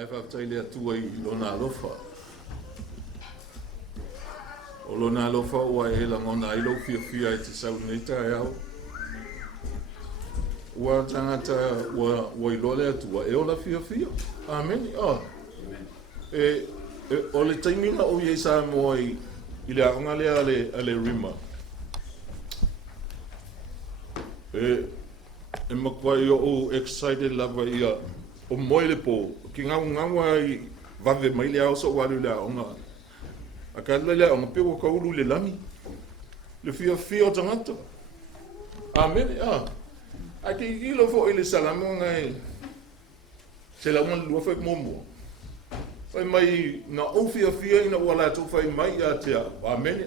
ai whaatai lea tua I lona alofa. O lona alofa ua e langona I lau fia e te sau nei tae au. Ua tangata ua I lole atua e ola fia. Amen. O le taimina o Iei sa moa I le aonga lea ale rima. E makua I o excited lava ia o moile po ki ngawa I vave mai le au so walu le aonga. A ka le aonga pe o kaulu le langi. Le fia o tangata. Amen. A ki ilo fo I le salamo ngai se la un lua fai momo. Fai mai na o fia ina wala tu fai mai a te amen.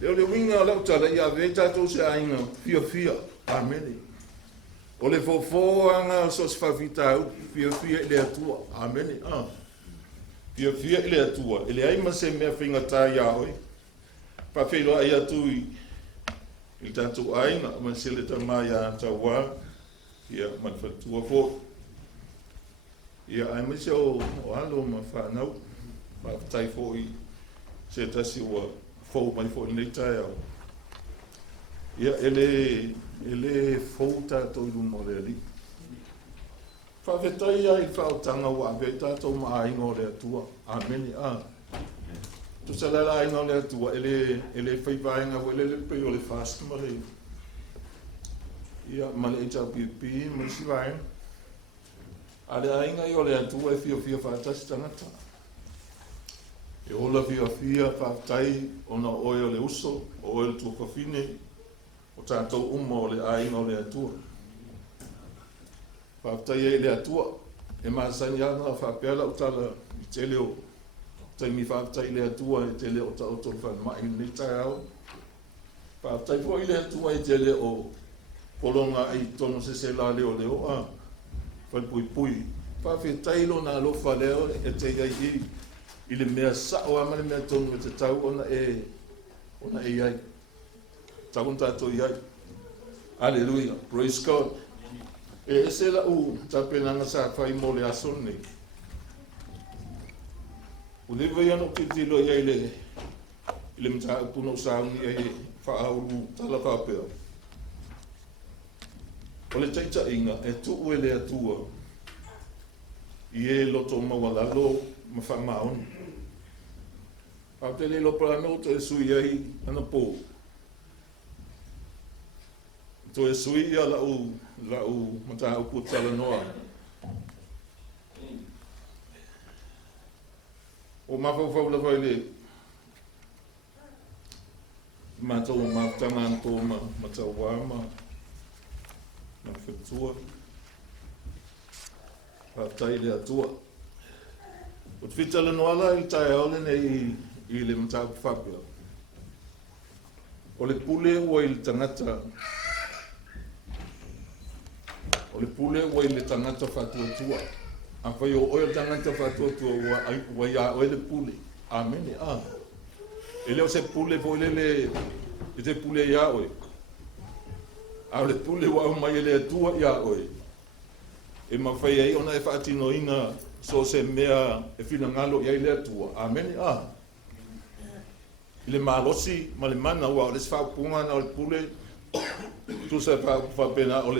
Le winga la tala ia veta to se ainga fia. Amen. O le fofo anga so se favita fia le atua. Amen. Fia le atua. Ele ai ma se me finga ta ia oi. Pa felo ai atu il tanto ainga ma se le tama ia tawa. Ia man fatua fo. Ia ai ma se o alo ma fa nau. Ma tai fo I se tasi ua fo mai fo nei tai au. Ia ele fouta to I lumo le ali. Fa vetai ai fa o tanga wa veta to ma ai no le atua. Amen. Tu sa la ai no le atua ele fai vai nga wele le pe o le fast ma le. Ia ma le HPP ma si vai. Ale ai nga I le atua e fia fa tasi tangata. E ola fia fa tai ona oe o le uso o le tua fine. O tātou o le ainga o le atua. Whaatai le atua. E maasani ana whaapela o tala I tele o. Taimi whaatai le atua I tele o tau tolu whanmai ni tai au. Whaatai fo I le atua I tele o polonga I tono se la leo leo. Whaipui. Whaafetai lo na lofa leo e te iai I le mea sao amane mea tonu e te tau ona e iai. Takun tato iai. Hallelujah. Praise God. E se la tapenanga sa fai mo le aso nei. O le vai ano ki tilo iai le mta puno sa uni e whaahuru tala whaapea. O le taita inga e tu ue le atua I e loto mawalalo ma whamaoni. Pautele lo prano te sui ai ana po. To e sui ia lau mata o putala noa. O mafau la vai le mato mafutanga anto mata wama na fetua. Patai le atua. O fitala noa la I tai aole nei I le mata whapea. O le pule ua I le tangata. O le pule ua I le tangata whatuatua. A whai o oe le tangata whatuatua ua ia oe le pule. Amen. E leo se pule vo le I te pule ia oe. A le pule ua au mai le atua ia oe. E ma whai ai ona e whaatino ina so se mea e whina ngalo ia I le atua. Amen. I le malosi ma le mana ua o le whaapunga na o le pule. Tu se whaapena o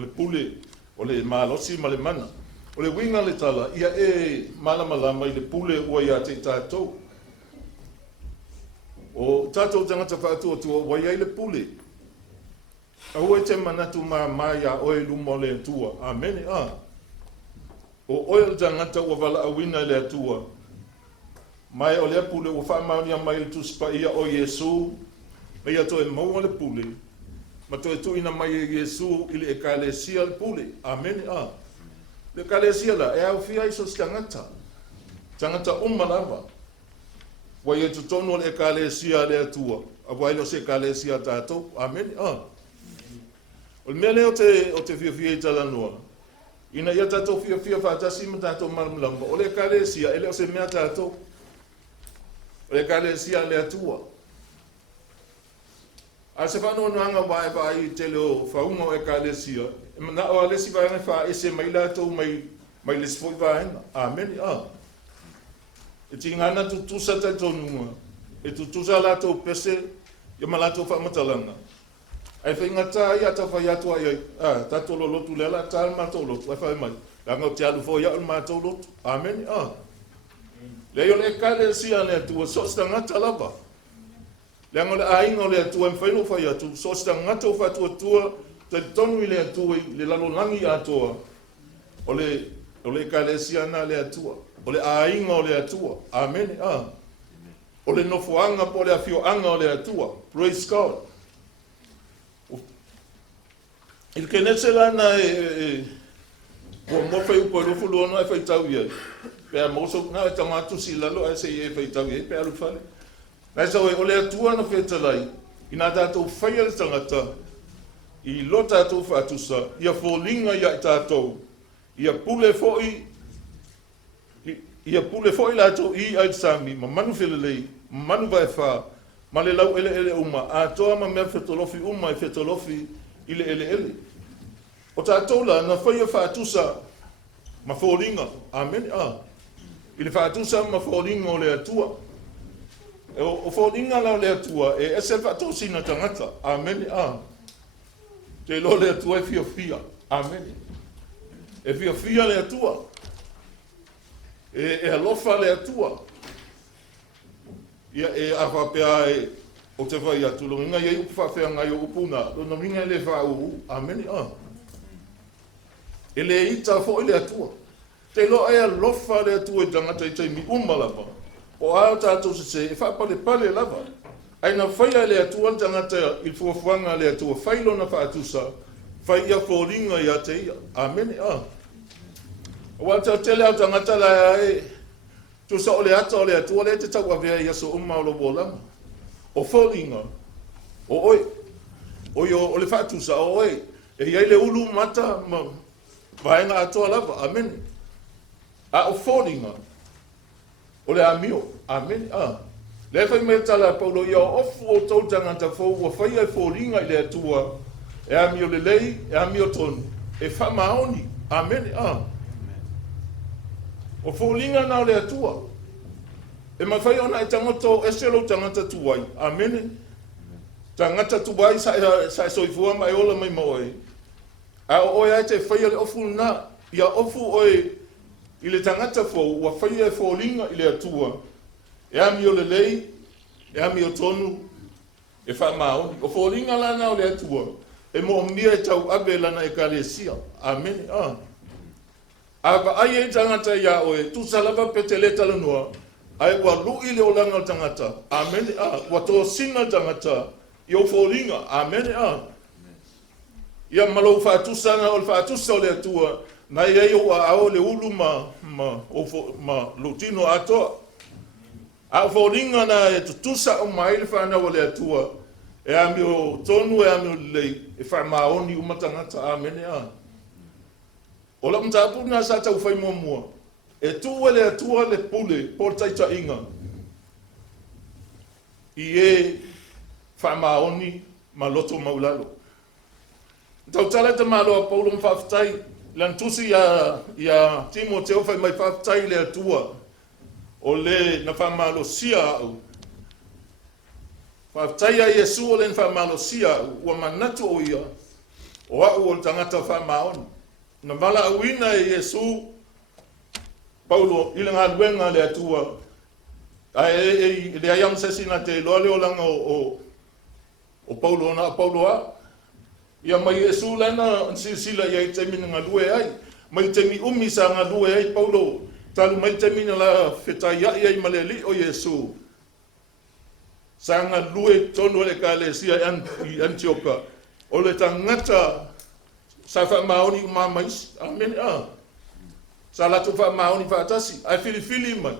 le pule, o le malosi ma le mana. O le winga le tala, ia e malama I le pule ua ia te tātou. O tātou tangata whaatua tua ua ia I le pule. A ua te manatu mai a oe lumo le atua. Amen. O oe le tangata ua wala awina le atua. Mai o le pule ua whaamaunia mai le tuspa ia o Yesu. Mai ato e maua le pule. Ma to tu ina mai Yesu I le ekalesia le pule. Amen. Le ekalesia la e au fia I so tangata. Tangata lava. Wa ye tu tono le ekalesia le atua. A wa ile se ekalesia tato. Amen. O mele o te fia tala noa. Ina ia tato fia fatasi ma tato malamba. O le ekalesia ele o se mea tato. O le ekalesia le atua. A se whanau nanga vai tele o whaunga o ekalesia. Na o alesi vai ngai wha ese mai lato mai mai le sfoi vaenga. Amen. E tingana tutusa te tonunga. E tutusa lato pese, ia malato whamatalanga. Ai whaingata ia ta whai atua ia, tato lo lotu lela, ta mato lotu, ai whai mai. Langa o te alu fo ia o mato lotu. Amen. Le o le kale sia le atua, sosta ngata lava. Langa le ainga o le atua, mwhaino whai atu, sosta ngata o whatua tua, te tonu i le atua, le lalolangi atua. O le kale sia na le atua. O le ainga o le atua. Amen. O le nofoanga po le afio anga o le atua. Praise God. Il kenese lana o mo fai upo lo fulu ono e fai tau ia. Pea moso na e tangatu si lalo e se e fai tau ia. Pea alu fale. Nai sa o le atua na fai talai. Ina tātou fai al tangata. I lo tātou whatusa. Ia fōlinga ia i tātou. Ia pule foi. Ia pule foi lato i ai sami. Ma manu felelei. Manu vai wha. Ma le lau ele uma. A toa ma mea whetolofi uma i whetolofi. Ile ele. O tātou la na whaia whātusa ma whōringa. Amen. Ile whātusa ma whōringa o le atua. O whōringa la o le atua e ese whātosi na tangata. Amen. Te lo le atua e fia. Amen. E fia le atua. E alofa le atua. Ia e awhapea e o te whai atu, lo inga iei upu whawhea ngai o upuna, lo na minga le whau, ameni E le ita fo i le atua. Te lo ea lofa le atua i tangata i teimi umalapa. O ao tātou se e whapale pale lava. Ai na whaia le atua tangata i fuafuanga le atua, whailo na whaatusa, whaia fōringa i a te ia. Ameni O wata tele au tangata la e, tu sa o le ata o le atua le te tau avea i aso umma o lo bolanga. O fōringa, o oi, o le whātusa, o oi, e iei le ulu mata ma vaenga atoa lava, amen. O fōringa, o le amio, amen. Le whai me tala paulo ia ofu o tau tangata fōu, wa whai ai fōringa i le atua, e amio le lei, e amio tonu, e whamaoni, amen. O fōringa na o le atua, e mawhai ona e tangoto e selo tangata tuai. Amen. Tangata tuai sa soifua mai ola mai moe. A oe ai te whaia le ofu na. Ia ofu oe i le tangata fōu wa whaia e fōlinga i le atua. E ami o le lei, e ami o tonu, e wha maoni. O fōlinga lana o le atua. E mo mia e tau abe lana e kalesia. Amen. Ava ai e tangata ia oe. Tu salava peteleta lanua. Ai wa lui le olanga o tangata. Amen. Wa to singa tangata. Yo fōringa. Amen. Ia malo whātusanga o le whātusa o le atua. Na ia o ao le ulu ma lutino atoa. A fōringa na e tutusa o mai le whāna o le atua. E ami o tonu e ami o lei. E whamaoni umatangata. Amen. Ola mtapu na sa tau whai mua. E tu ele atua le pule, por taita inga. I e whamaoni ma loto maulalo. Tau tala te malo a Paulo mwhaftai, lantusi ia Timoteo whai mai whaftai le atua. O le na whamalo sia au. Whaftai a Yesu o le na whamalo sia au, ua manatu o ia. O au o tangata whamaoni. Na vala awina e Yesu, Paulo ile nga luenga le atua ai le ayam sesina te lole o langa o Paulo na Paulo ia mai Yesu lana sila ia te mina nga lue ai mai te mi umisa nga lue ai Paulo talu mai te mina la feta ia ia maleli o Yesu sanga lue tono le kalesia Antioka o le tangata sa fa maoni mamais amen sa latu wha maoni whaatasi, ai fili mai.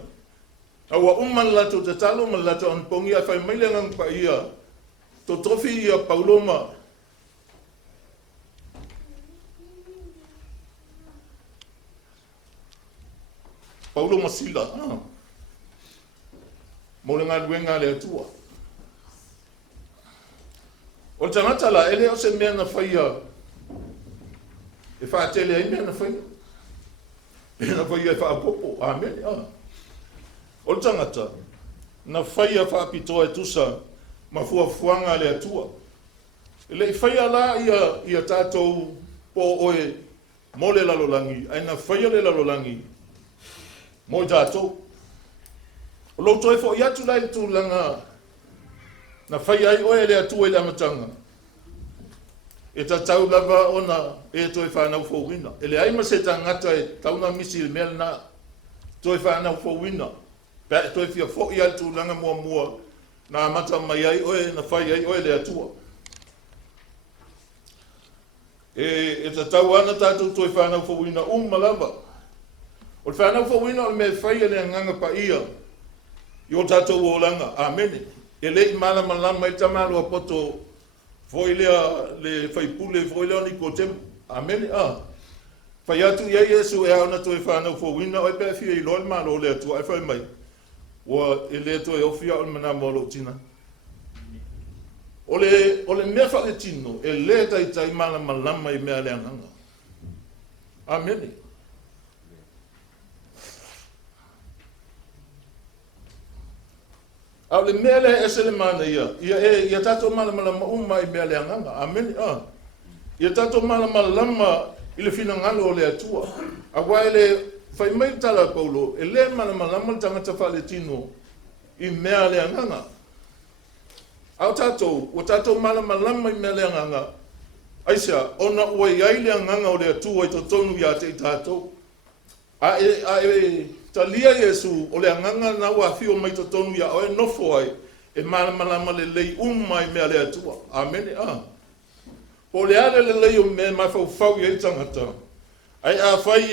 Awa umman latu te talo, man latu anpongi, ai whai mailangang pa ia, to trofi ia Pauloma. Pauloma sila, Molenga luenga le atua. O tangata la, ele o se mea na whaia, e whaatele ai mea na whaia. e na whai e whaapopo, amen, o le tangata, na whai a whaapitoa e tusa, ma fuafuanga le atua. E le whai ala ia tātou po oe mo le lalolangi, ai na whai le lalolangi, mo tātou. O lo toi fo iatu lai tu langa, na whai ai oe le atua i le amatanga. E ta tau lava ona e toi whanau fo wina. E le aima se ta ngata e tauna misi il mea na toi whanau fo wina. Pea toi fia fo i atu langa mua mua na mata mai ai oe na whai ai oe le atua. E ta tau ana tātou toi whanau fo wina malava. O le whanau fo wina o me whai le nganga pa ia. I o tātou o langa. Amene. E le i malama lama i tamalu a poto foi le faipule foi le Nicodemo. Amen. Fai atu ia Yesu e ana toi whanau fo wina o e pe fia I loi malo le atu ai fai mai. Wa e le toi ofia o mana molo tina. O le mea whake tino e le tai mana malama I mea le anganga. Amen. Au le mea le ese le mana ia tato malama umma I mea le anganga. Amen. Ia tato malama I le fina ngalo o le atua. A wai le fai mai tala paulo, e le malama tangata whale tino I mea le anganga. Au tato, o tato malama I mea le anganga. Aisa, ona ua iai le anganga o le atua I totonu ia te I tato. A e talia Yesu o le anganga na ua fio mai totonu ia o e nofo ai e malama le lei I mea le atua. Amen. O le ale le lei o me mai fau I tangata. Ai a fai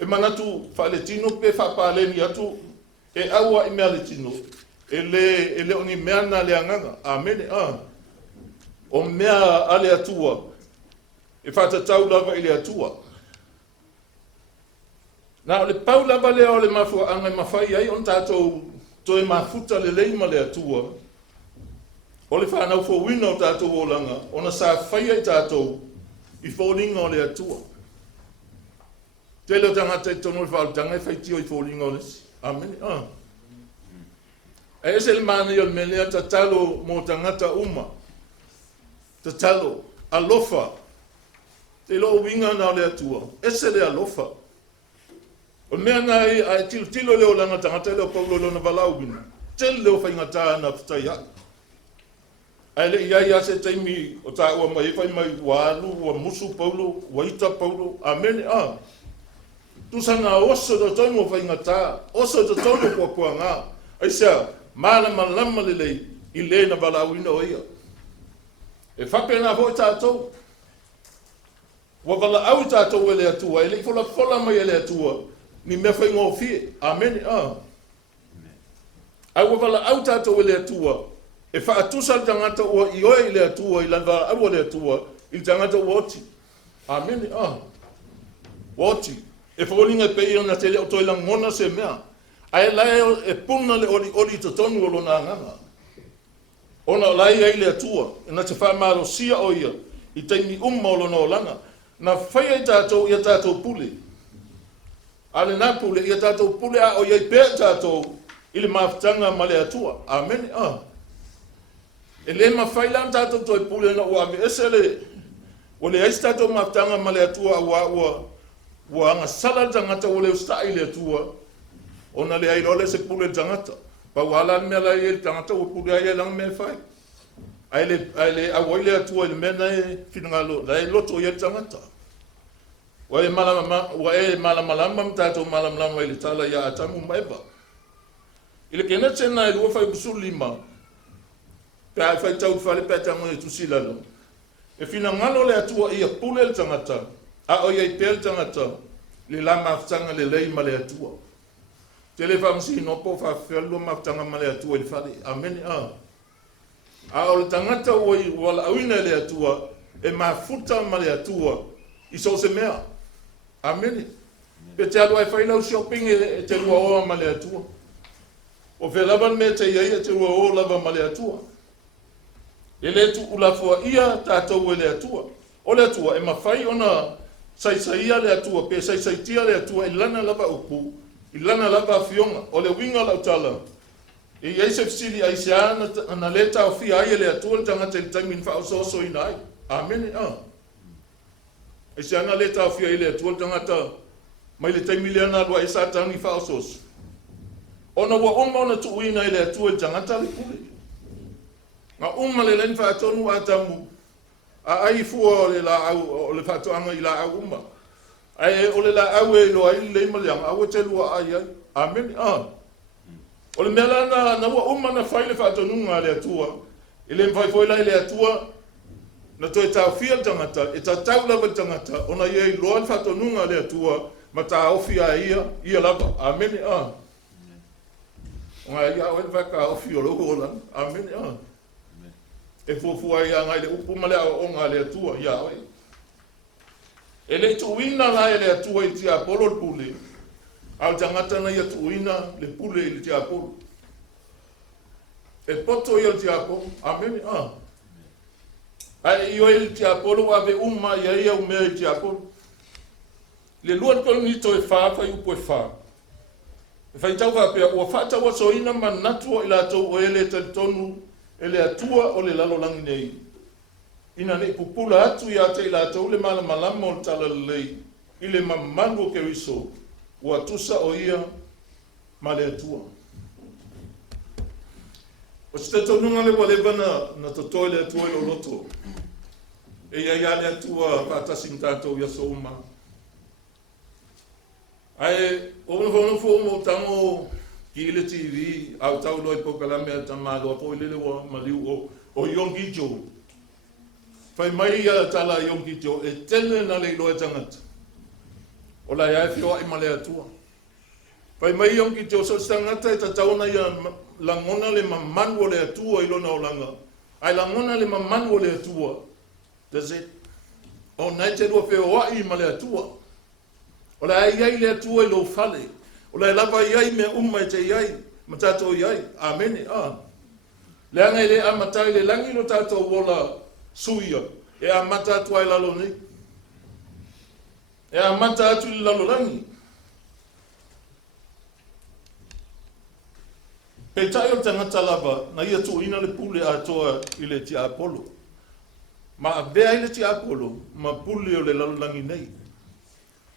e manatu whale tino pe whapaleni atu e aua I mea le tino. E le oni mea na le anganga. Amen. O mea ale atua e whatatau lava I le atua. Na o le pau lava lea o le mafua anga mawhai ai on tātou toi mafuta le leima le atua. O le whanau fo wina o tātou o langa, ona sa whai ai tātou I fōlinga o le atua. Te leo tangata I tono le whautanga I whaitio I fōlinga o lesi. Amen. E ese le mana I o le melea ta talo mo tangata uma. Ta talo, alofa. Te lo winga na o le atua. Ese le alofa. O mea nai ai tilo leo langa tangata leo paulo leo na walau bina. Tel leo whaingata na fitai haki. Ai le ia se taimi o ta ua mai whai mai walu, ua musu paulo, ua ita paulo. Amen. Tusanga oso do tonu o whaingata. Oso do tonu kua kua ngā. Ai sea, malama lama lelei I le na walau ina o ia. E whapena hoi tātou. Wa wala au tātou e le atua. E le fola mai e le atua. Ni mea whai ngō fie. Amen. Ai wa wala au tātou e le atua. E whaatusa le tangata ua I oe I le atua I lanwa au le atua I tangata ua oti. Amen. Oti. E whaolinga pei ona te leo toi lang ngona se mea. Ai lai e puna le oli totonu o lona nganga. Ona lai ai le atua. E na te whamaro sia o ia. I teimi o lona o langa. Na whai ai tātou ia tātou pule. Ale nā pule ia tātou pule a o iai pēr tātou I le mawhtanga ma le atua. Amen. E le mawhai lan tātou toi pule na ua me ese le. O le eis tātou mawhtanga ma le atua ua anga sala tangata o le ustai le atua. Ona le ai lole se pule tangata. Pa wala mea la i tangata o pule ai lang me whai. Ai le awai le atua I le mena e finangalo. La e loto i tangata. Wa e malamalama mtato malamalama I le tala ia atamu maiba. I le kena tena I lua whai busu lima. Pe ai whai tau whale pe tango e tusilalo. E fina ngalo le atua ia pule le tangata. A o iai pe le tangata. Le la maftanga le lei ma le atua. Te le whamsi nopo whawhialua maftanga ma le atua I le whale. Amen. A o le tangata oi wala awina le atua. E mafuta ma le atua. I so se mea. Amen. Pe te alu ai whailau shopping e te rua oa ma le atua. O whelawan me te iai e te rua oa lava ma le atua. E le tu ulafua ia tātou e le atua. O le atua e mawhai ona saia le atua pe saitia le atua i lana lava upu i lana lava fionga o le winga la utala e ia se fisili ai se ana le tau fia ai le atua le tangata i taimi ni whaososo ina ai. Amen. E se ana le tau fia ai le atua le tangata mai le taimi le ana lua i sa tangi whaososo. Ona wa oma ona tuuina i le atua le tangata le pule. Nga uma le len whaatonu atamu a ai fua o le la au o le whaatoanga i la au uma. Ai o le la au e loa i le imalianga au e te lua ai ai. Amen. O le mea na ua uma na whai le whaatonunga le atua. I le mwhai lai le atua na toi tau fia tangata, e ta tau lava tangata, ona ia i loa le whaatonunga le atua, ma ta ofi a ia lava. Amen. O ngai ia oe whaka ofi o logo ola. Amen. E fufua ia ngai le upu male o ngā le atua, ia oe. E le tuina la e le atua i tia polo le pule. Au tangata na ia tuina le pule i tia polo. E poto ia tia polo. Amen. Ai io il tia polo ave uma ia umea i tia polo. Le lua tolu ni to e whaafa i upo e whaa. E whai tau whapea, ua whata wa soina manatua i la tau o ele tonu ele atua o le lalo langi nei. Ina ne pupula atu ia te ila tau le malama o tala lei. I le mamanu o ke riso. Ua tusa o ia ma le atua. O se te tonunga le walewa na totoi le atua i lo loto. E ia le atua patasi mtato ia so uma. Ai, ono mo tango ki ile TV, au tau loi pokalame a tamalo, a po ilele wa maliu o Yonggi Jo. Fai mai ia tala Yonggi Jo, e tele na le loa tangata. O la ia fioa i male atua. Fai mai Yonggi Jo, so tangata e tatauna ia langona le mamanu o le atua ilo na olanga. Ai langona le mamanu o le atua. That's it. O naite lua fioa i male atua. O la ia le atua ilo fale. O la lava iai me umma te iai, ma tatou iai. Amen. Le anga le amatai le langi lo tatou wola suia. E amata atu ai lalo nei. E amata atu i lalo langi. Pe tai o tangata lava, na ia tu ina le pule atoa i le tia Apollo. Ma avea i le tia Apollo, ma pule o le lalo langi nei.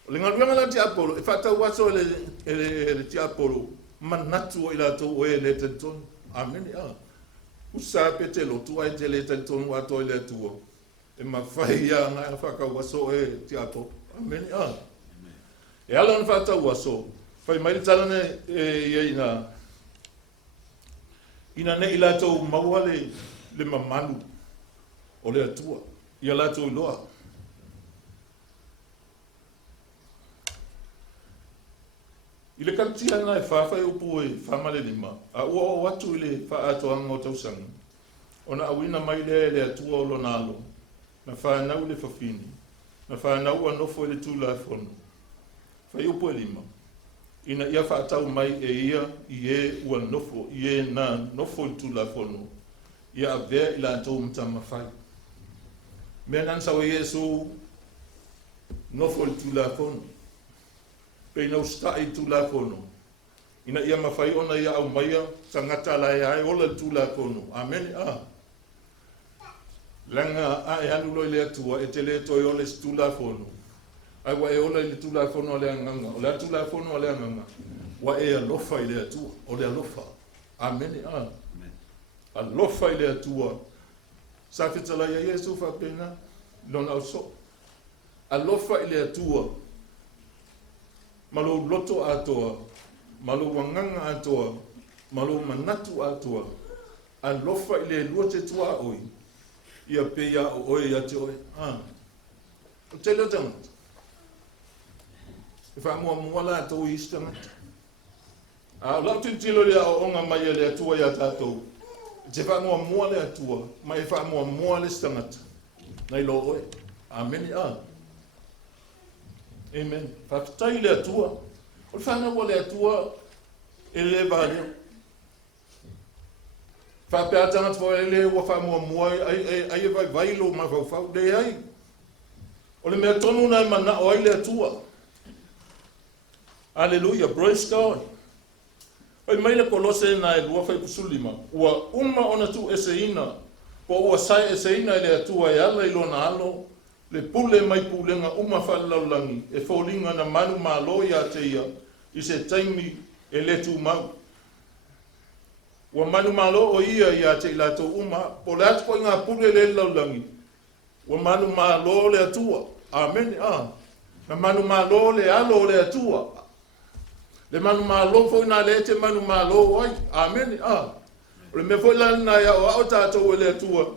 O le ngaruanga la tia Apollo, e whatau waso le tia Apollo, manatu o ila tau o e le tenton. Amen. Usa pe te lotu ai te le tenton wato i le tua. E mawhai ia ngai whakau waso e tia Apollo. Amen. E ala na whatau waso, whai mai talane e ina ne ila tau maua le mamanu o le atua. Ia la tau loa. I le kantia nga e whawhai upu e whamale lima, a ua o watu i le whaatoanga o tausanga. O na awina mai le atua o lo nalo, na whanau le whawhini, na whanau anofo i le tūla e whono. Whai upu e lima, ina ia whaatau mai e ia i e ua nofo, i e na nofo i tūla e whono, ia a vea i la atau mta mawhai. Mea nansau e Yesu nofo i tūla e whono. Pei nau stai tūla kono. Ina ia mawhai ona ia au maia, tangata la e ai ola tūla kono. Amen. Langa a e anu loi lea tua, e te lea toi ole tūla kono. Ai wa e ola i le tūla kono o lea nganga. O lea tūla kono o lea nganga. Wa e alofa i lea tua, o lea alofa. Amen. Alofa i lea tua. Sa fitala ia Yesu whapena, lona au so. Alofa i lea tua. Malo loto atoa, malo wanganga atoa, malo manatu atoa, a lofa i le lua te tua oi, ia peia o oi ia te oi. O te leo tangata. E wha mua muala atou i istangata. Lau tintilo lea o onga mai lea tua ia tātou. Te wha mua muala atua, mai wha mua muala istangata. Nei lo oi. Amen. Amen. Whakatai le atua. O le whanau le atua e le vāleo. Whapea tangata fo e le ua whamua mua ai e vai vailo ma whau le ai. O le mea tonu na mana o ai le atua. Hallelujah, praise God. Oi mai le kolose na e lua fai kusulima. Ua ona tu eseina. Po ua sai eseina le atua e ala ilona alo. Le pule mai pulenga whalaulangi. E fōlinga na manu malo ia te ia. I se taimi e le tu mau. Ua manu malo o ia te la to po le atu ngā pule le laulangi. Ua manu malo le atua. Amen. Na manu malo le alo le atua. Le manu malo foi na le te manu malo ai. Amen. Le me foi lana ia o au tātou le atua.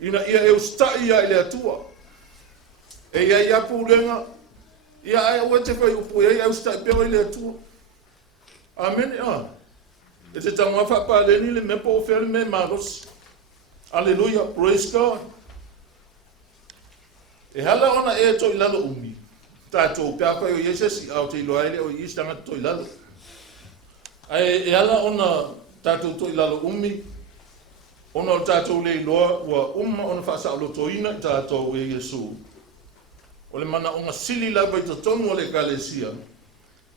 Ina ia e ustai ia le atua. E ia pulenga. Ia ai o te foi upu ia ustai peo le atua. Amen. E te tanga whapaleni le me po fere me maros. Hallelujah. Praise God. E hala ona e to ilalo umi. Tātou pia whai o Iesesi au te iloaile o Iestanga to ilalo. E hala ona tātou to ilalo umi. Ona o tātou le iloa ua ona whasa alo toina i tātou e Iesu. O le mana o ngā sili lava i ta tonu o le kalesia.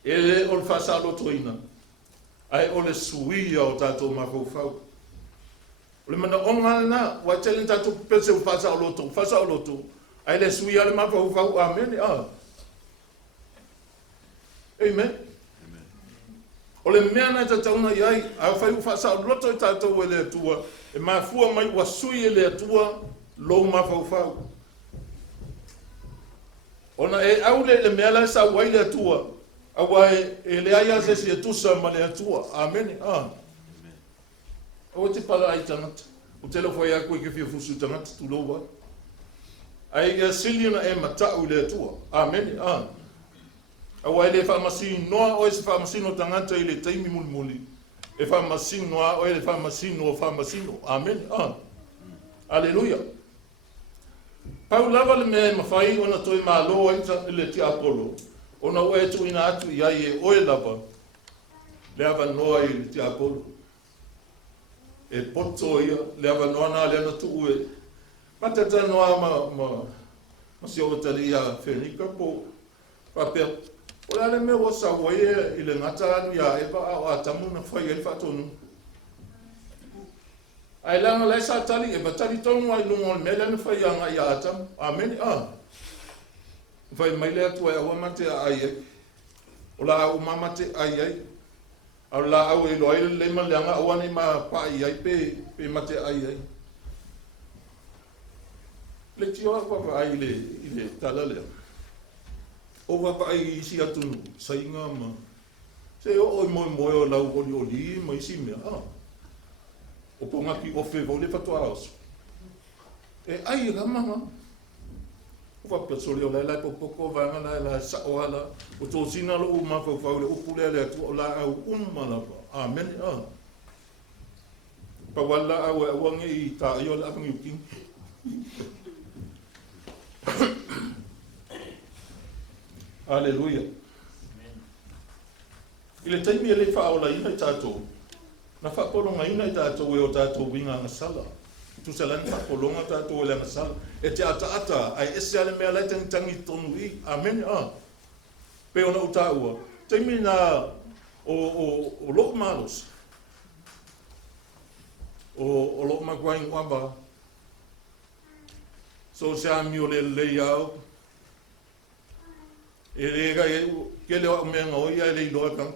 E le o le whasa alo toina. Ai o le suia o tātou mawhauwhau. O le mana o ngā na, wa tele tātou pese o whasa o loto. Ai le suia le mawhauwhau, amen. Amen. O le mea na tatauna iai, a whai u whasa o loto i tātou e le atua. E mafua mai wa sui e le atua, lo mawhauwhau. Ona e au le mea la sa wai le atua. Awa e le aia se si e tusa ma le atua. Amen. O te pala ai tangata. O te lo foi a koe ke fia fusu tangata tu loa. Ai e siliona e matau le atua. Amen. Awa e le whamasino noa o e se whamasino tangata i le taimi muli. E whamasino noa o e le whamasino o whamasino. Amen. Alleluia. Pau lava le mea mawhai ona toi maa loa i le ti Apollo. Ona ua e tu ina atu i ai e oe lava. Le ava noa i le ti Apollo. E poto ia, le ava noa na le ana tu ue. Matata noa ma si ova tali ia whenika po. Papea, o le ale mea o sa wae i le ngata anu ia e pa a tamu na whai e whatonu. Ai langa lai sa tali e batali tonu ai lungo le mele na whai anga ia atamu. Amen. Vai mai le atu ai awa mate ai ai. O la au mamate ai ai. Au la au e loai le ma leanga awa ni ma pa ai ai pe mate ai ai. Le tio apa ai le tala le. O va ai si atu sainga ma. Se o moi o lau o li mai si me. O ponga ki o fe vole fatua os. E ai la mama. Wa pesole o la poko vanga la sa oala o to sina lo uma fa fa o pule le tu la au la amen pa wala au wangi i ta yo la ngi king Hallelujah. Ile taimi ele fa ola ina tato na fa polonga ina tato e o tato winga ngasala tu salan fa polonga tato le ngasala e te ata ai ese ale mea lai tangi tonu i amen pe ona uta ua taimi na o lo malos o lo magwai wamba so sa mi o le yao e le ga ke le o me ngo ia le lo ka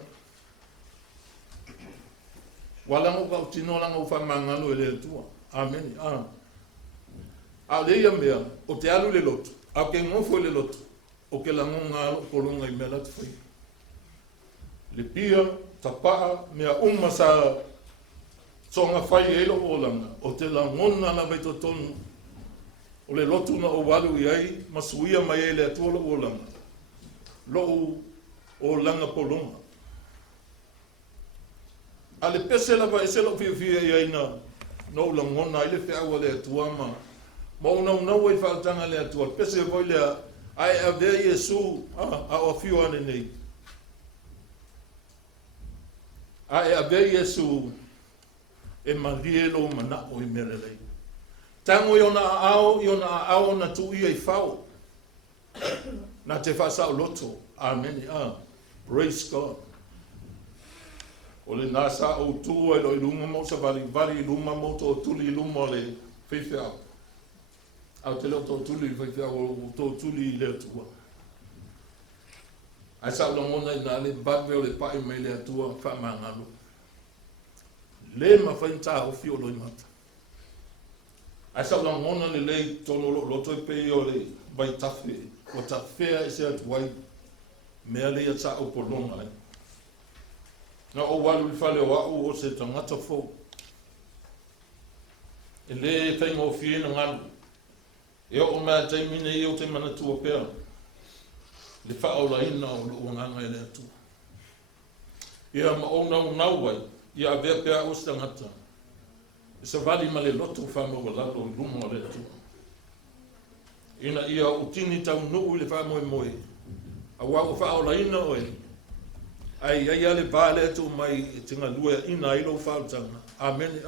wala ngo ka tino la ngo fa mangalo le tua amen a le ia mea o te alu le lotu a ke ngo foi le lotu o ke la ngonga polonga i mela tfai le pia tapa mea sa songa fai e lo olanga o te la ngona na veto tonu o le lotu na o walu i ai masuia mai e le atua lo olanga lo o langa polonga a le pese la vai se lo fia i ai na no la ngona i le fea wa le atua ma una wai whaatanga le atua pese voi le ai a vea Iesu a o fiu ane nei ai a vea Iesu e marielo mana o i mere lei tango i ona ao na tu i ai whao Na te whasa o loto. Amen. Praise God. O le nasa o tua e lo ilunga mo sa vali ilunga mo to tuli ilunga le whiwhia. Au te leo to tuli whiwhia o to tuli le tua. Ai sa ula mona ina le bave o le pai me le atua wha mangalo. Le ma whainta o fio lo imata. Ai sa ula mona le lei tono loto e pe o le vai tawhi. O ta whea e se atu wai. Mea le ata o polonga ai. Na o walu i whale o au o se tangata fo. E le kai mo whiena ngalu. E o mea taimine i o te manatua pēra. Le whaola ina o lo nganga e le atu. Ia ma o nau wai. Ia a vea pēra o se tangata. E sa vali ma le loto whama o lalo o lumo o le atu. Ina ia o tini tau nuu le wha moe moe. A wau whaola ina o e. Ai ale vale atu mai tinga lua ina ilo whautanga. Amen.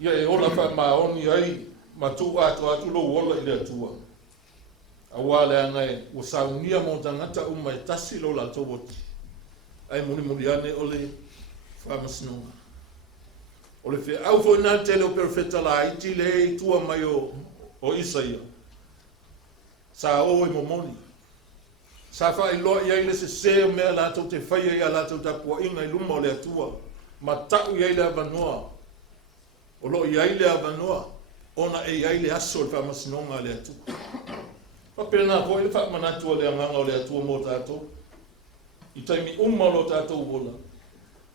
Ia e ola wha maoni ai ma tu atu lo wola i le atua. A wale angai o saunia mo tangata umai tasi lo la toboti. Ai muni ane o le whamasnonga. O le whi au fo ina tele o perfeta la iti le tua mai o Isaia. Sa o e momoni. Sa fa i loa iai le se o mea la tau te whaia ia la tau tapua inga i luma o le atua. Ma tau iai le avanoa. O lo iai le avanoa. Ona e iai le aso le whamasinonga le atua. Pa pena po i le whamanatua le anganga o le atua mo tātou. I taimi lo tātou wola.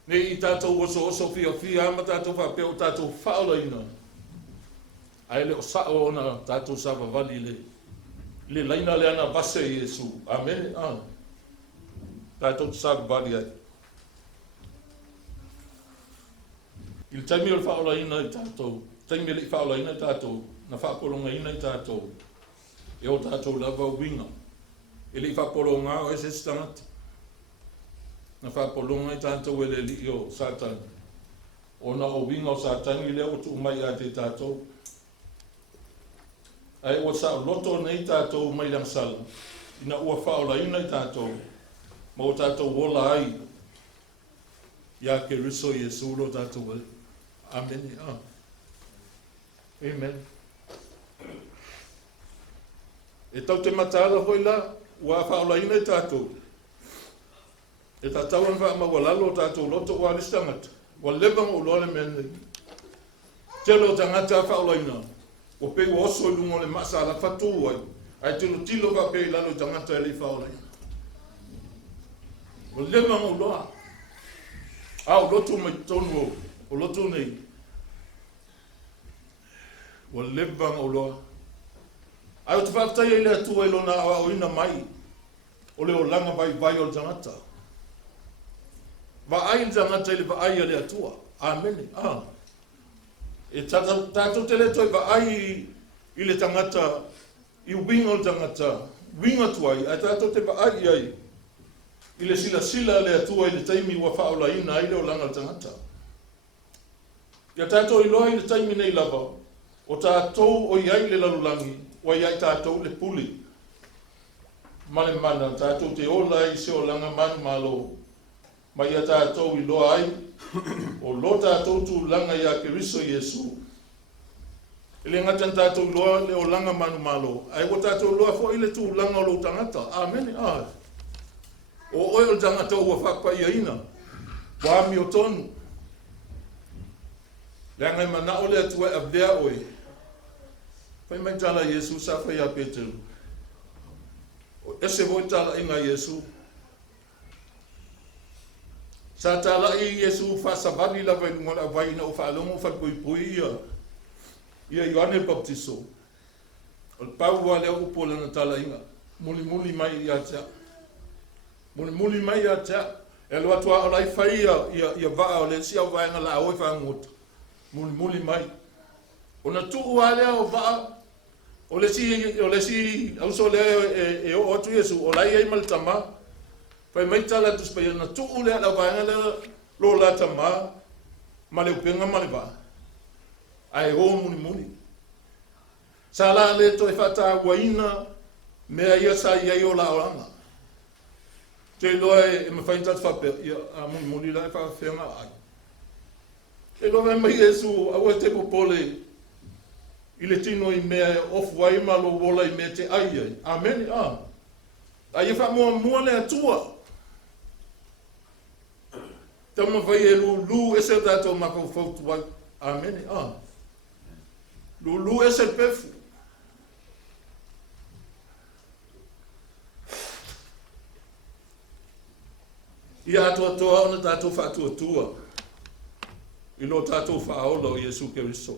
Ne i tātou oso fia ama tātou whapeo tātou whaola ina. Ai le o sao ona tātou sava vali le laina le ana vase Yesu. Amen. Tātou sava vali ai. I le taimi o le whaola ina i tātou. Taimi le whaola ina i tātou. Na whapolonga ina i tātou. E o tātou lava winga. E le whapolonga o e se stangata. Na whapolonga i tātou e le li o Satan. O na o winga o Satan i le o tu mai a te tātou. Ai o sa loto nei tātou mai lang sala. Ina ua whaola ina i tātou. Ma o tātou wola ai. Ia ke riso Yesu lo tātou. Amen. Amen. E tau te matala hoi la. Ua whaola ina i tātou. E tātou an wha mawalalo tātou loto ua listangata. Wa levang o loa le mene. Te lo tangata whaola ina. O pe o oso i lungo le masa la fatu ai. Ai tilo va pe lalo tangata e li whaola ina. O levang o loa. O loto mai tonu o loto nei. O levang o loa. Ai o te whaktai e le atua i lona o ina mai. O le o langa vai o tangata. Va ai tangata i le va ai le atua. Amen. E tātou te leto i va ai i le tangata, i winga o tangata, winga tuai, ai tātou te va ai ai. I le sila le atua i le taimi ua whaola ina ai le o langa o tangata. Ia tātou i loa i le taimi nei lava, o tātou o iai le lalulangi, o iai tātou le puli. Mane mana, tātou te ola i se o langa manu malo, ma ia tātou i loa ai, o lo tātou tu langa ia ke riso Yesu. Ile ngatan tātou loa le o langa manu malo. Ai o tātou loa fo ile tu langa o lo tangata. Amen. O oi o tangata ua whakpa ia ina. Wami o tonu. Le angai mana o le atua a vea oi. Whai mai tala Yesu sa whai a Peteru. Ese voi tala inga Yesu. Sa tala i Yesu whasavali la vai ngona vai na o whalongo whakpui ia. Ia Ioane Baptiso. O pau wa leo upola na tala inga. Muli mai ia tea. Muli mai ia tea. E loa tua o lai whai ia vaa o le si au vaenga la oi whangot. Muli mai. O na tuu wa leo o vaa. O le si au so leo e o otu Yesu. O lai ei malitama. Pai mai tala tu spai na tu ule ala vaenga le lo la tama ma le upenga ma le va. Ai o muni. Sala le to e fata waina mea ia sa ia i o la oranga. Te loe e mawhaintat whape, ia a muni la e whawhenga ai. Te loe e mai Yesu, aua te popole, i le tino i mea e ofu wai malo wola i mea te ai. Amen, a ia wha mua le atua. Te mawhai e lu e se tato makau fautu wai. Amen, lu e se pefu. Ia atua toa ona tātou whātua tua. I lo tātou whaola o Yesu Keriso.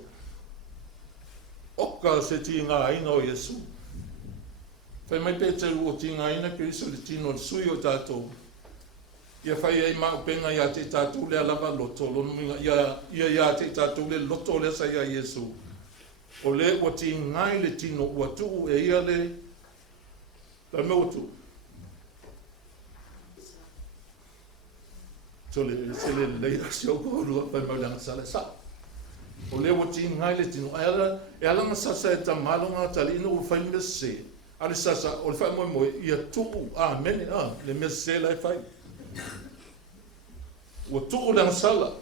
Oka se ti ngā aina o Yesu. Whai mai pēteru o ti ngā aina Keriso le tino le sui o tātou. Ia whai ei mau penga ia te tātou le alava loto. Ia te tātou le loto le sa ia Yesu. O le o ti ngai le tino ua tuu e ia le la meutu. So le leira sio ko rua pa maulanga sala sa. O le wati ngai le tino e ala nga sasa e tamalonga tali ino u faimile se. Ale sasa o le fai mo ia tu amen le mese la fai. O tu la sala.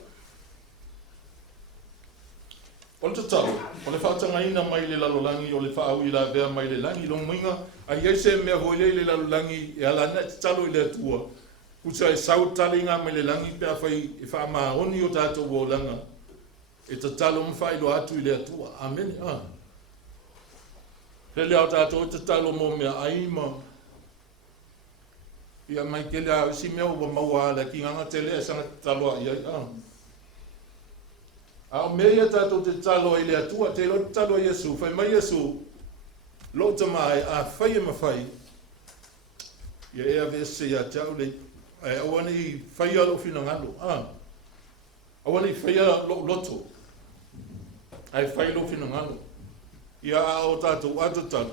O le tau, o le whaatanga ina mai le lalolangi o le whaau i la vea mai le langi lo mwinga a iei se mea hoile le lalolangi e ala na talo i le atua. Kusa e sau tali ngā mai le langi pia whai e wha maoni o tātou o langa. E ta talo mwhai lo atu i le atua. Amen. He leo tātou e ta talo mo mea aima. Ia mai ke lea si mea ua maua ala ki nganga te lea sanga talo a iai. Ao mea ia tātou te talo i le atua. Te lo talo a Yesu. Whai mai Yesu. Lo tamai a whai e mawhai. Ia ea vese ia tau le awana i whaia lo fina ngalo. Awana i whaia lo loto. Ai whai lo fina ngalo. Ia o tātou atatalu.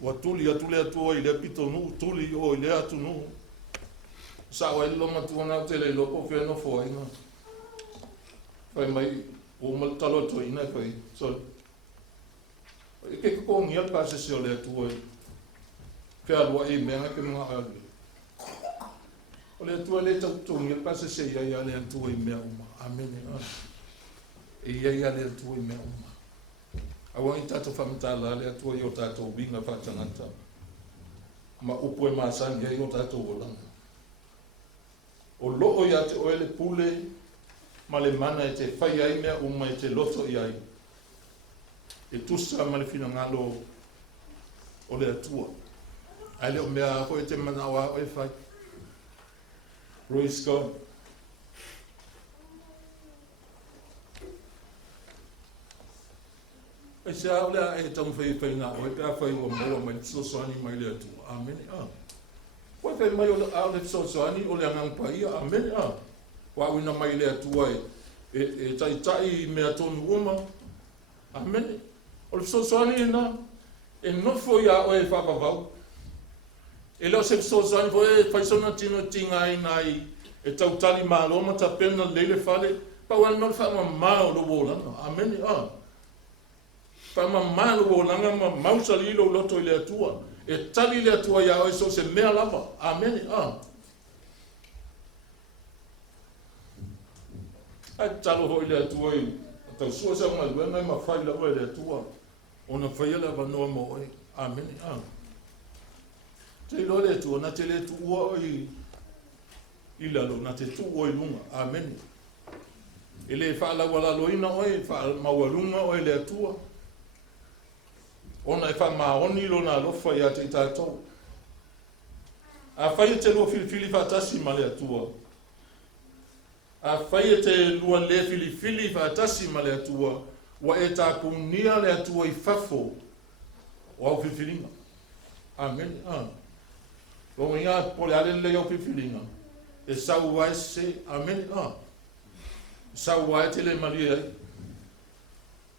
Wa tuli atua i le pito nu, tuli o i le atu nu. Sa o e loma tuana te le loko whea no fo inga. Whai mai o maltalo to ina whai. So, e ke ko ngia pase se o le atua i. Whea lua i mea ke mga ali. O le atua le tautungi, le pase se ia le atua i mea uma. Amen. E ia le atua i mea uma. Awa i tato whamitala le atua i o tato winga whatangata. Ma upo e maasani i o tato wolanga. O loo ia te oele pule, ma le mana e te whai ai mea uma e te loto i ai. E tusa ma le fina ngalo o le atua. Ai leo mea ho e te manawa o e whai. Praise God. E se au lea e tau whai ngā o e pēr whai ua maua mai sosoani mai lea tu. Amen. Wai whai mai o le sosoani o lea ngang paia. Amen. Wa uina mai lea tua e tai mea tonu uma. Amen. O le sosoani e nā. E nofo ia o e whapavau. E leo se sosoani fo e whaisona tino tinga i nai e tautali maaloma ta pena leile whale. Pau anu mal wha ma o lo wolanga. Amen. Wha ma lo wolanga ma mausali ilo loto i le atua. E tali le atua ia o e so se mea lava. Amen. Ai talo ho i le atua i. Tau sua sa ngai wengai ma whai lava i le atua. Ona whai lava noa mo oi. Amen. Te lo le tu na te le tu o i lalo na te tu o i lunga. Amen. Ele fa la wala loina o e fa mawalunga o le atua. Ona e fa maoni lo na lo fa ia te tatou. A fa te lo fili fa tasi ma le atua. A fa te lo le fili fa tasi ma le atua. Wa e ta punia le atua i fafo. O filinga. Amen. Lo ia pole ale le o filinga. E sau vai se amen. Sau vai te le maria.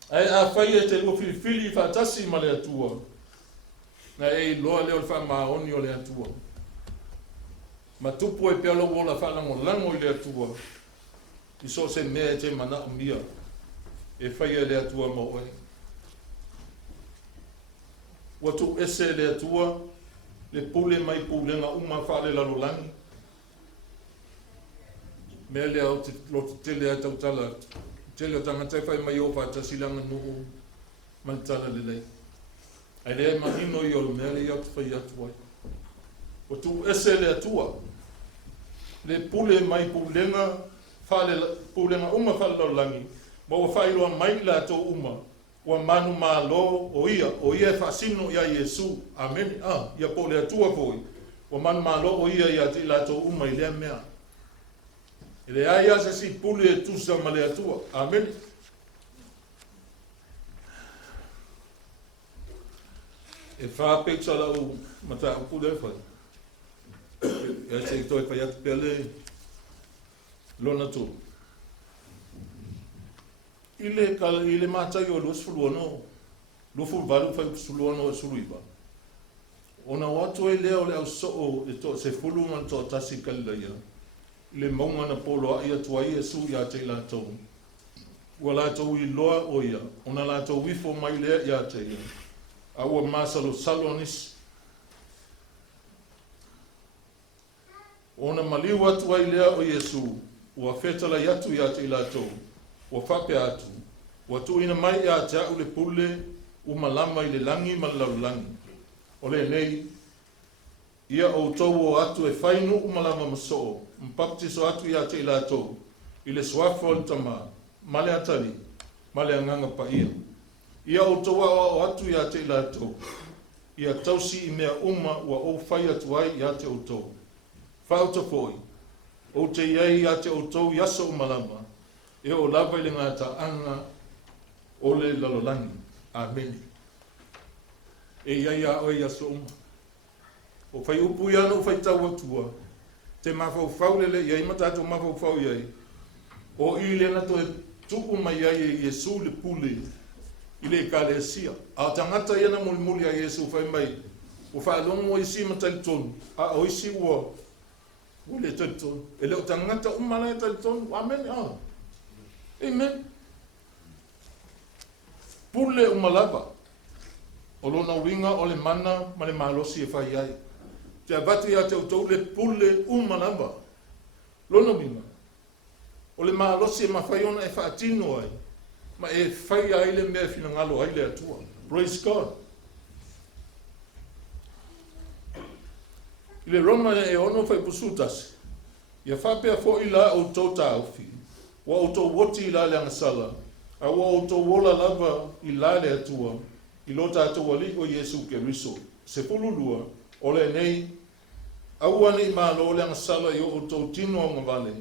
Ai a fai te lo fili fa tasi ma le atua. Na e lo le o fa ma oni o le atua. Ma tupu e pelo wola fa lango i le atua. I so se me te mana mia. E fai le atua mo oi. ua tu ese le atua le pule mai pulenga uma whaale lalolangi. Mea lea o te loto tele a tautala, tele o tangatai whai mai o whātasilanga nuu mantala le lei. Ai lea mahino i o le mea lea atu whai atu ai. Ua tu ese le atua, le pule mai pulenga, pulenga uma whaale lalolangi, ma ua whailoa mai la tō uma, ua manu mālo o ia e whaasino ia Iesu, amen, ia po le atua poi, ua manu mālo o ia te la tō uma i lea mea. E le ai asa si pule e tusa ma le atua, amen. E whāpeksa lau mata au pule e whai. E se i toi whai atu pele lona tō. Ile mātai o luas fuluano, lufu valu whai suluano e suluiba. Ona watu e leo le au soo e to se fulu man to tasi kalilaya. Le maunga na polo a ia tuai e su ia te lātou. Ua lātou i loa o ia, ona lātou wifo mai lea ia te ia. A ua māsalo salonis. Ona maliu atu ai lea o Iesu, ua whetala iatu ia te lātou, ua whape atu, ua tuina mai ia te au le pule, umalama i le langi malalangi. O le nei, ia o tau o atu e whainu umalama masoo, mpaptiso atu ia te lātou, i le swafo al tama, male atari, male anganga pa ia. Ia o tau o atu ia te lātou, ia tausi i mea uma ua o whai atu ai ia te o tau. Whauta poi, o te iei ia te o tau yasa umalama, e o lava i le ngata anga o le lalolangi. Amen. E iei a oi yasa uma. O whai upu iana o whai tau atua, te mawhau lele iei matatu mawhau iei. O i le na to e tuku mai iei e Iesu le pule, i le kalesia. A tangata iana muli a Iesu whai mai, o whai longo o isi matali tonu, a o isi ua, o le tali tonu. E leo tangata umana e tali tonu, amen, amen. Pule umalava, o lona winga o le mana ma le malosi e whai ai. Te abati a te utau le pule umanamba. Lona winga. O le malosi e mawhaiona e whaatino ai. Ma e whai ai le mea fina ngalo ai le atua. Praise God. I le Roma e ono whai pusutasi. Ia whapea fo i la o tau tāufi. Wa o tau woti i la le angasala. A wa o tau wola lava i la le atua. I lo tātou ali o Iesu Keriso. Se pululua, o le nei, aua ni ma lo le angasala i o tau tino o ngavale.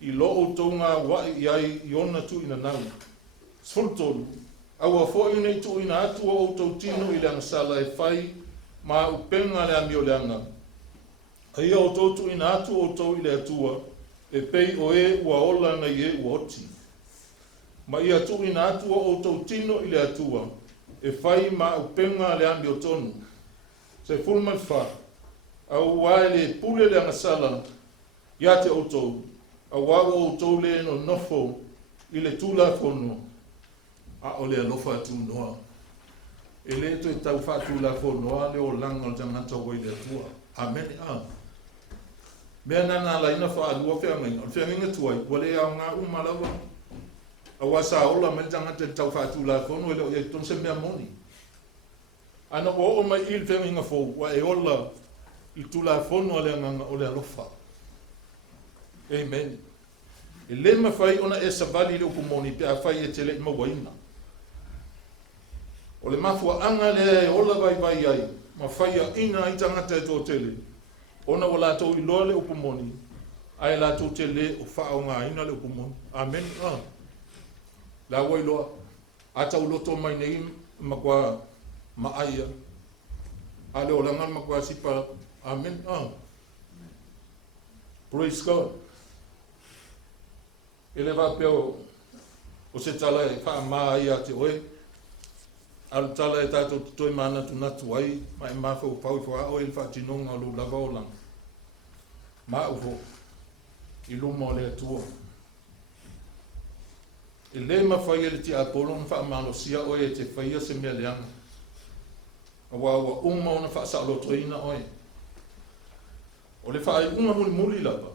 I lo o tau ngā wai i ai i ona tu ina nau. Sfultolu, aua fo i nei tu ina atu o tau tino i le angasala e whai ma upenga le amio le anga. Ai o tau tu ina atu o tau i le atua, e pei o e ua ola na i e ua oti. Ma i atu ina atu o tau tino i le atua, e whai ma upenga le ambi o tonu. Se fulman wha, au wae le pule le angasala, ia te outou, au wawa outou le no nofo, i le tula fono, a o le alofa atu noa. E le to e tau wha tula fonoa, le o langa o tangata o le atua. Amen, Mea nana la ina wha alua whea ngainga, o whea ngainga tuai, wale au ngā umalawa. Awa sa ola me tangata tau wha tula fono, e leo e tonse mea moni. Ana o mai il te inga fo wa e ola i tula fono o le nganga o le alofa. Amen. E le mawhai ona e savali le upumoni pe a whai e te le mawaina. O le mafua anga le e ola vai ai, ma whai a ina i tangata e tō tele. Ona o lātou i loa le upumoni, ai lātou tele o whao ngā ina le upumoni. Amen. La wai loa, atau loto mai nei makua maaia. Ale o langan makua sipa. Amen. Praise God. Ele va peo o se tala e wha maaia te oe. Al tala e tātou toi mana tu natu ai. Ma e mawhau pau i wha o il wha tinonga o lu lava o lang. Ma ufo. I luma o le atua. E le mawhai ele ti apolon wha malo sia oe e te whaia se mea leanga. Awa uma ona whaasalotoina oe. O le whae unga muli lapa.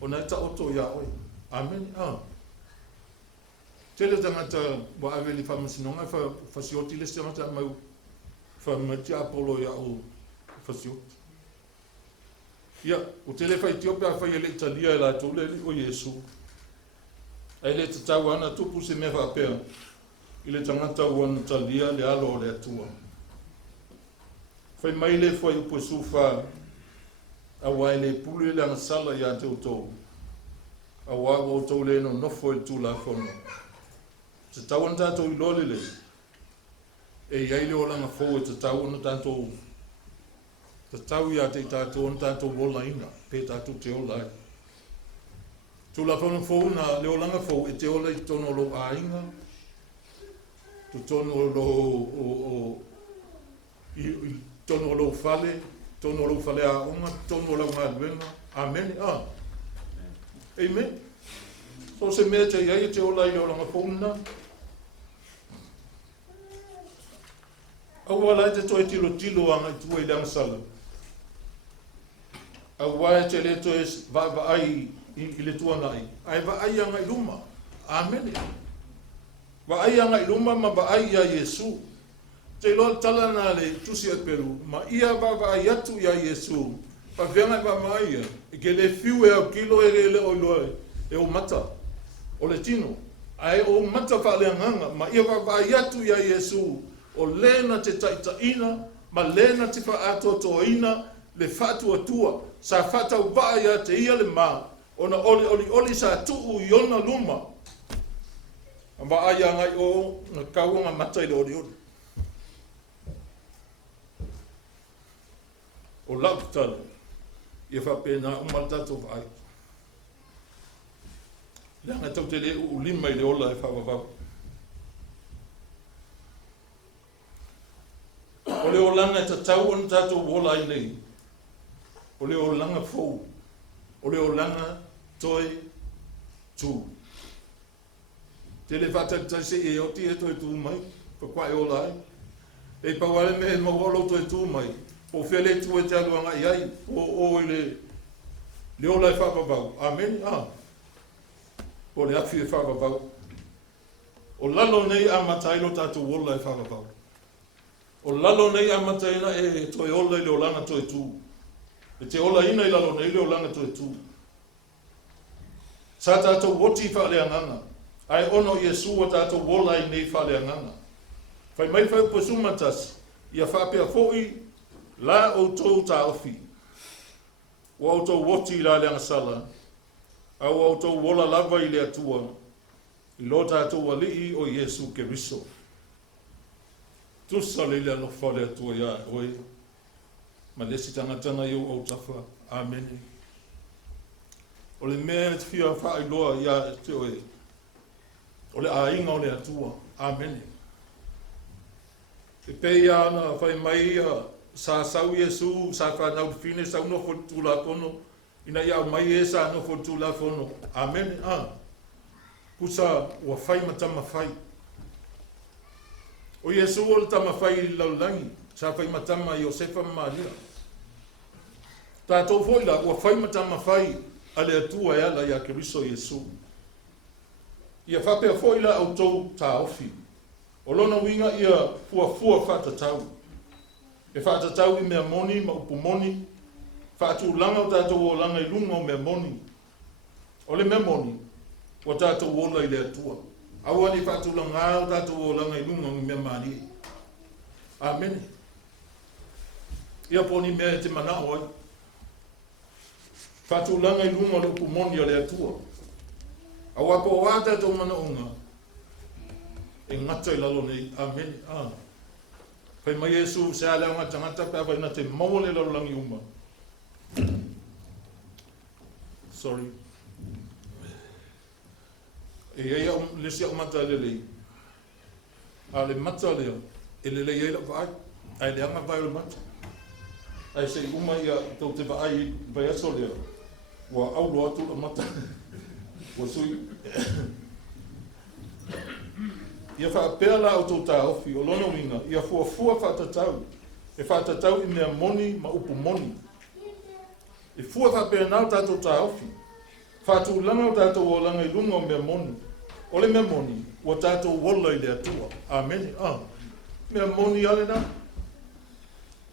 O na ta oto ia oe. Amen. Tele tangata wa aveli whamasinonga whasioti le tangata mau whamatia apolo ia o whasioti. Ia, o tele whai Etiopia whai ele Italia e la tole o Yesu. Ai le tatau ana tupu se me whapea. I le tangata wana Italia le alo o le atua. Whai mai le whai upo sufa a wai le pulu le angasala ia te utou. A wago o tau le no nofo e tū la whono. Te tau an tātou I lole le. E iai le o langa fōu e te tau an tātou. Te tau ia te tātou an tātou wola ina. Pe tātou te ola e. Tū la whono fōu na le o langa fōu e te ola I tono lo a inga. Tu tono lo I tono lo fale. Tono lo fale a onga. Tono lo ngā luenga. Amen. Amen. So se mea te iai te ola I le o langa fōu na. Au wala te toi tilo anga I tua I leanga sala. Au wala te le toi va ai I le tua nai. Ai va ai anga I luma. Amen. Va ai anga I luma ma va ai ia Yesu. Te lo tala na le tusi a peru. Ma ia va ai atu ia Yesu. Pa venga va mai. I ke le fiu e au kilo e le o loe. E o mata. O le tino. Ai o mata fa le nganga. Ma ia va ai atu ia Yesu. O lena te taitaina, ma lena te whaatotoina, le whatu atua, sa whatau vaia te ia le mā, o na oli sa tuu I ona luma. Amba aia ngai o na kauanga matai le oli. O laptala, ia whapena umaltato vai. Leanga tau te le ulima I le ola e whawawau. O le olanga ta tau on tato wola I nei. O le olanga fou. O le olanga toi tu. Te le whata taise e oti e toi tu mai. Pa kwa e ola ai. E pa wale me mawalo toi tu mai. O whele tu e te aluanga I ai. O le ola e whapapau. Amen. O le afi e whapapau. O lalo nei a matailo tato wola e whapapau. O lalo nei a mataina e toi ola I le olanga toi tu. E te ola ina I lalo nei le olanga toi tu. Sa tātou woti whale anganga. Ai ono Yesu wa tātou wola I nei whale anganga. Whai mai whai posumatas. Ia whapea fōi la o tō tā ofi. Wa o tō woti la le angasala. Au o tō wola lava I le atua. I lo tātou wali o Yesu ke riso. Tusa le le no fale atua ia oe. Ma lesi tangatana I o tafa. Amen. O le mea te whia wha I loa ia te oe. O le ainga o le atua. Amen. E pei ana whai mai sa sau Yesu, sa whanau whine, sa uno whotu la kono. Ina ia mai sa no whotu la kono. Amen. Pusa ua whai matama whai. O Yesu o le tamawhai laulangi, sa whai matama Iosefa Maria. Tātou whoila, ua whai matama whai a le atua e ala ia Keriso Yesu. Ia whapea whoila au tau tā ofi. O lona winga ia fua whatatau. E whatatau I mea moni, ma upu moni. Whatu langa o tātou o langa I lunga o mea moni. O le mea moni, o tātou ola I le atua. Awa ni whātula ngā o tātou o langa I lunga o mea mani. Amen. Ia poni mea te mana oi. Whātula ngā I lunga o kumoni o le atua. Awa po o tātou mana onga. E ngata I lalo nei. Amen. Whai mai Yesu se alea ngā tangata pēa wai na te maua le lalo langi uma. Sorry. E ia lesi au mata le lei. A le mata lea. E le lei eila vai. Ai le anga vai o mata. Ai se uma ia tau te vai vai aso lea. Wa au loa tu la mata. Wa sui. Ia wha pēla au tau tā ofi o lono minga. Ia fua whatatau. e whātatau I mea moni ma upu moni. E fua whapea nao tātou tā ofi. Whātu langa o tātou o langa I lunga o mea moni. O le mea moni, o tātou wola I le atua. Amen. Mea moni ale na.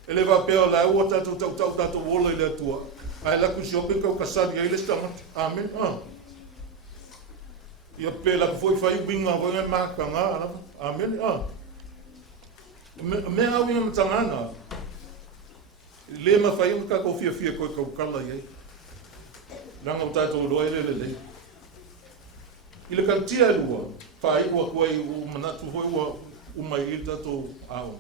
E le whapea o la ua tātou wola I le atua. Ai laku si ope kau kasari ai le stamati. Amen. Ia pe laku foi whai winga o ngai maka ngā. Amen. Mea au inga matangana. Le ma whai ka ko fia koe kau kala iei. Langa o tātou roa le. I le kantia lua, whai ua koe u manatu hoi ua umai I tātou ao.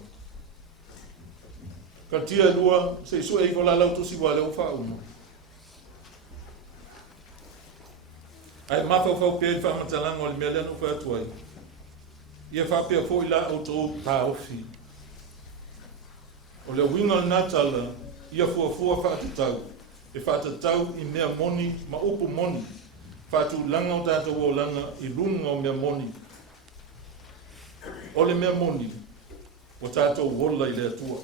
Kantia lua, se isu e iko lalau tusi wale o wha uma. Ai mawhau pia I whamatalanga o le mea lea no wha atuai. Ia whapea fo I la o tō tā ofi. O le winga natala, ia fua whaatatau. E whaatatau I mea moni, ma upu moni. Whātu langa o tātou o langa I lunga o mea moni. O le mea moni, o tātou wola I le atua.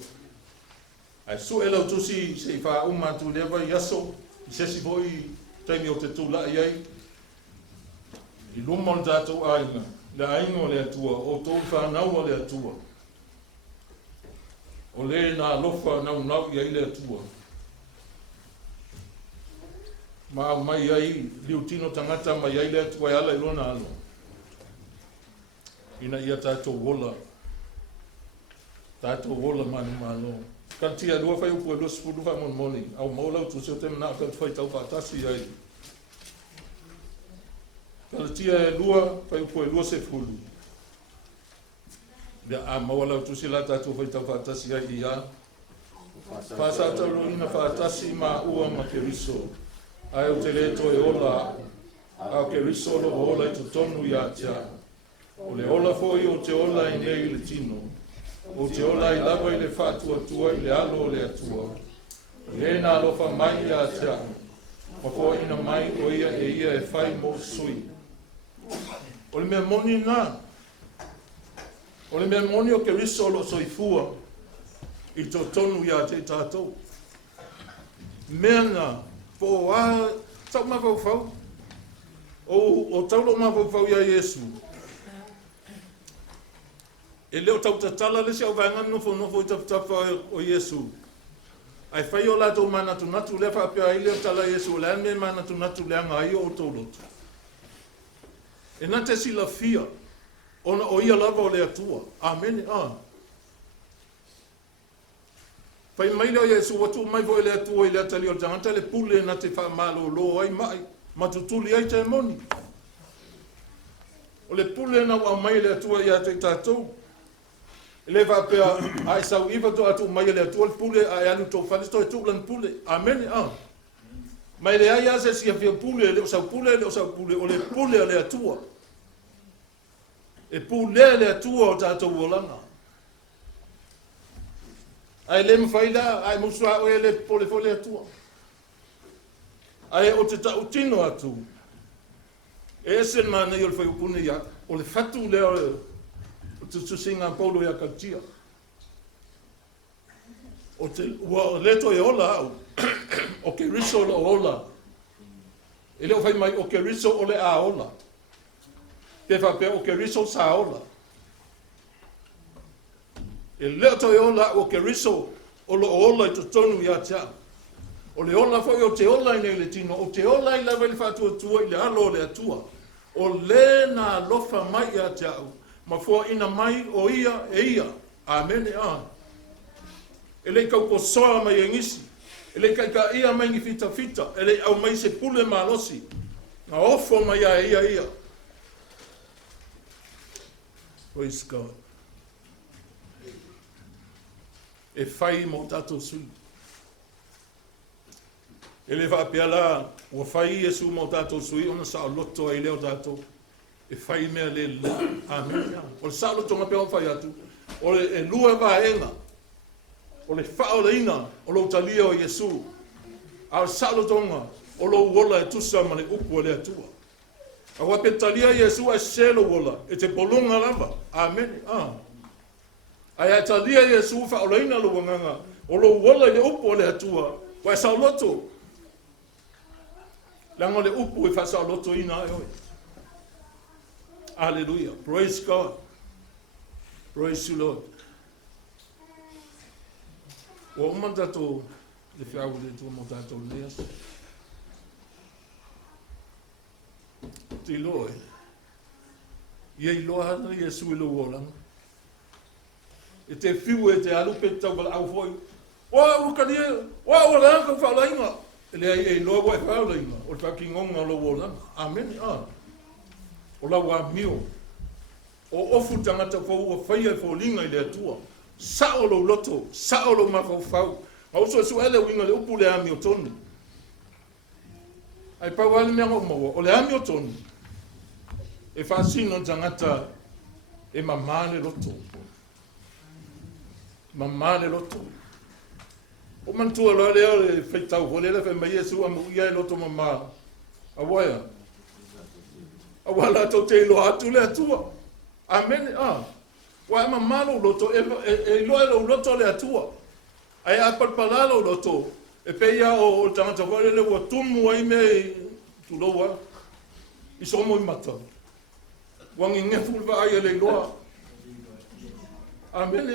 Ai su e lau tusi se I wha umatu lewa I aso, I sesi voi taimi o te tūla I ai. I luma o tātou ainga, le ainga o le atua, o tō whanau o le atua. O le nā lofa nau I ai le atua. Ma mai ai liutino tangata mai ai le atua ala I lona alo. Ina ia tātou wola. Tātou wola manu malo. Kantia lua whai upu e lua sipuru wha mon moni. Au maulau tu seo te mana ka whai tau whatasi ai. Kantia e lua whai upu e lua se fulu. Ia a maulau tu sila tātou whai tau whatasi ai I a. Whasata roina whatasi ma ua ma keriso. Ai o te reto e ola. Au keriso lo ola I tutonu I a tia. O le ola foi o te ola I nei le tino. O te ola I lava I le whatua tua I le alo o le atua. Le nā lofa mai I a tia. Ma fo ina mai o ia e ia e whai mo sui. O le mea moni nā. O le mea moni o ke riso lo soifua. I to tonu I a te tātou. Mea nā. Po a tau mawau whau. O taulo mawau whau I a Yesu. E leo tau tatala lesi au vaenga nofo I taptapa o Yesu. Ai whai o lato mana tu natu lea whapea I leo tala Yesu. Le ane mana tu natu lea ngai o taulotu. E nā te sila fia. Ona o ia lava o le atua. Amen. Whai mai leo Yesu watu mai vo le atua I le atali o tangata le pule na te wha malo lo ai mai. Matutuli ai te moni. O le pule na wa mai le atua I a te tātou. Le va pe ai sau iva to atu mai le atu pule ai anu to fa sto tu lan pule amen mai le ai ase si afia pule le sa pule o le pule le atu e pule le atu o tato volanga ai le mfaida ai musua o le pole fole atu ai o te ta utino atu e sen mana yo foi pune ya o le fatu le tu singa Paulo ia katia. O te leto e ola au. O ke riso o ola. E leo fai mai o ke riso o le a ola. Te fa pe o ke riso sa ola. E leto e ola o ke riso o lo ola I tonu ia tia. O le ola foi o te ola I nei le tino. O te ola I lava I le fatua tua I le alo le atua. O le na lofa mai ia tia. Ma fua ina mai o ia e ia. Amen e a. E lei kau ko soa mai e ngisi. E lei kai ka ia mai ngi fita. E lei au mai se pule malosi. Nga ofo mai a ia. Praise God. E fai mo tato sui. E le va pia la. O fai e su mo tato sui. Ona sa loto ai leo tato. E fai mea le amen. O le salo tonga pea o fai atu. O le e lua vaenga. O le whao le ina. O lo talia o Yesu. A o salo tonga. O lo wola e tusa ma le upu o le atua. A wape talia Yesu a selo wola. E te polunga lava. Amen. Ai atalia Iesu whaolaina lo wanganga. O lo wala le upo le atua. Wa sa loto. Lango le upo e sa loto ina ai oi. Hallelujah. Praise God. Praise you, Lord. O mandato le fiawu le tu mandato leas. Ti loe. Ie loa na Iesu lo wolanga. E te fiu e te alupe tau bala au foi. O kadia, o la ka fa la inga. Ele ai lo wa fa la inga. O fa kingonga lo wola. Amen. O la wa mio. O ofu tangata fo o faia fo linga ile tua. Sa o lo loto, sa o lo ma fo. Au so ele winga le upu le ami o tonu. Ai pa wale me mo o le ami o tonu. E fa sino tangata e mamane loto. Mamane loto. O mantua lo le feitau ho le fe mai Iesu amu ia loto mama. Awaya. Awala to te lo atu le atua. Amen. Wa mamalo loto e lo loto le atua. Ai apalpalalo loto. E pe ia o tangata ho le o tumu ai me tu loa. I so mo mata. Wangi ngefu va ai le loa. Amen.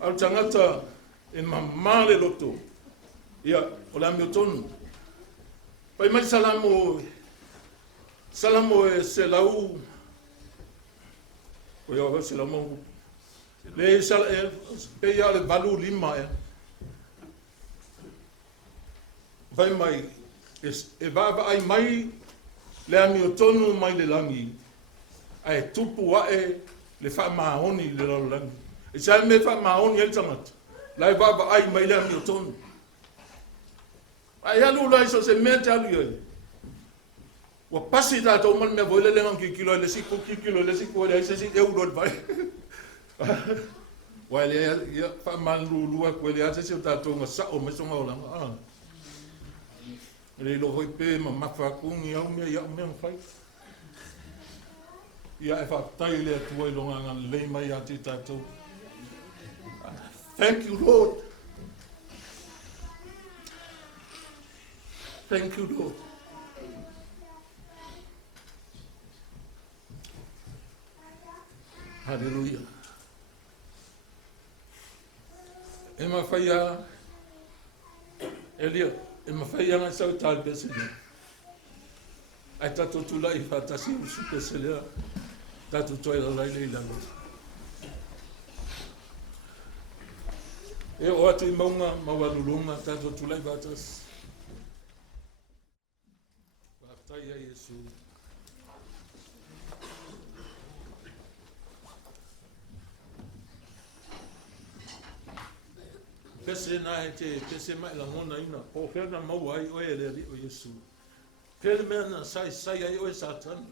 Al tangata in mamale loto. Ia, o la miotonu. Pai mai salamo e se lau. O ia se lamo. Le pe ia le balu lima e. Vai mai e va ai mai le miotonu mai le langi. Ai tupu ae le fa maoni le langi. E sa me fa maoni el tangat. Lai baba ai mai le mi tonu. Ai alu lai so se mete alu ye. Wa pasi da to man me voile le ngi kilo le siko le se euro vai. Wa le ya fa man lu ko le ate se ta to sa o me so ngola. Le lo voi pe ma fa kungi au me ya me fai. Ya e fa tai le tuai longa le mai ate ta to. Thank you, Lord. Thank you, Lord. Hallelujah. Ema faya Elia, ema faya nga sa tal besele. Ai tato tula I fa tasi su besele. Tato toi la la. E o atu I maunga mawalulunga tato tulai vatas. Waftai ya Yesu. Pese na te pese mai la mona ina. O ferna mawai o ele o Yesu. Pele mena sai ai o Satan.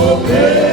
Okay.